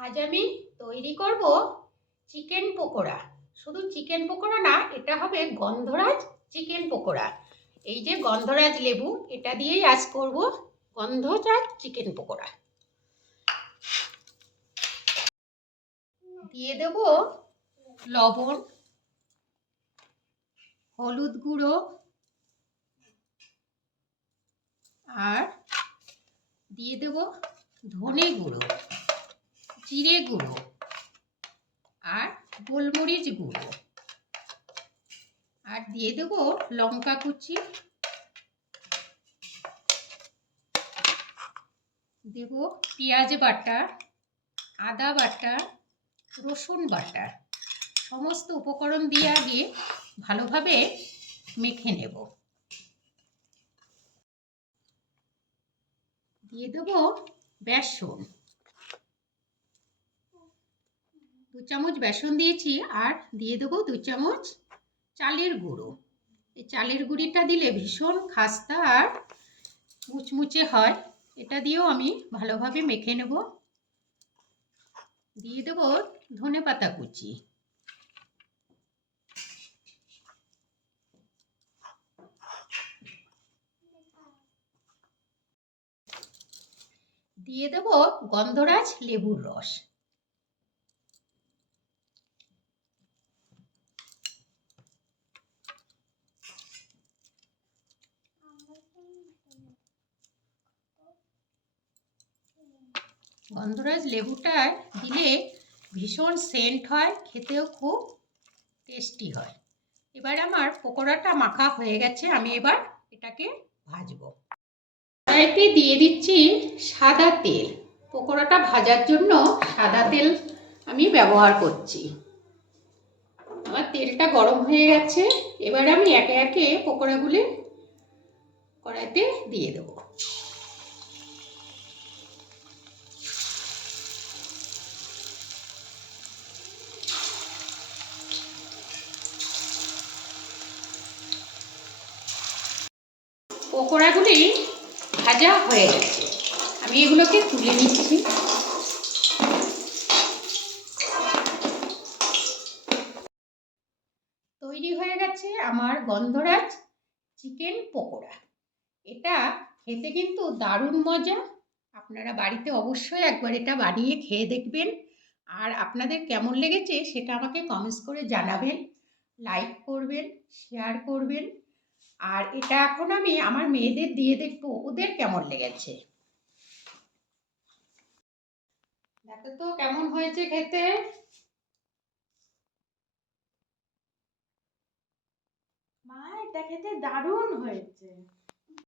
আজ আমি তৈরি করব চিকেন পকোড়া। শুধু চিকেন পকোড়া না, এটা হবে গন্ধরাজ চিকেন পকোড়া। এই যে গন্ধরাজ লেবু, এটা দিয়েই আজ করব গন্ধরাজ চিকেন পকোড়া। দিয়ে দেব লবণ, হলুদ গুঁড়ো আর দিয়ে দেব ধনে গুঁড়ো, জিরে গুঁড়ো আর গোলমরিচ গুঁড়ো, আর দিয়ে দেব লঙ্কা কুচি, দেব পেঁয়াজ বাটা, আদা বাটা, রসুন বাটা। সমস্ত উপকরণ দিয়ে আগে ভালোভাবে মেখে নেব। দিয়ে দেব বেসন, 2 চামচ বেসন দিয়েছি, আর দিয়ে দেব 2 চামচ চালের গুঁড়ো। এই চালের গুঁড়িটা দিলে ভীষণ খাস্তা আর মুচমুচে হয়। এটা দিয়েও আমি ভালোভাবে মেখে নেব। দিয়ে দেব ধনেপাতা কুচি, দিয়ে দেব গন্ধরাজ লেবুর রস, গন্ধরাজ লেবুটা দিলে ভীষণ সেন্ট হয়, খেতেও খুব টেস্টি হয়। এবার আমার পকোড়াটা মাখা হয়ে গেছে, আমি এবার এটাকে ভাজবো। কড়াইতে দিয়ে দিচ্ছি সাদা তেল। পকোড়াটা ভাজার জন্য সাদা তেল আমি ব্যবহার করছি। আমার তেলটা গরম হয়ে গেছে, এবার আমি একে একে পকোড়াগুলি কড়াইতে দিয়ে দেবো। পকোড়াগুলি ভাজা হয়ে গেছে, আমি এগুলোকে তুলে নিচ্ছি। তৈরি হয়ে গেছে আমার গন্ধরাজ চিকেন পকোড়া। এটা খেতে কিন্তু দারুণ মজা। আপনারা বাড়িতে অবশ্যই একবার এটা বানিয়ে খেয়ে দেখবেন, আর আপনাদের কেমন লেগেছে সেটা আমাকে কমেন্টস করে জানাবেন। লাইক করবেন, শেয়ার করবেন। আর এটা এখন আমি আমার মেয়েদের দিয়ে দেখবো ওদের কেমন লেগেছে। দেখো তো কেমন হয়েছে খেতে। মা, এটা খেতে দারুণ হয়েছে।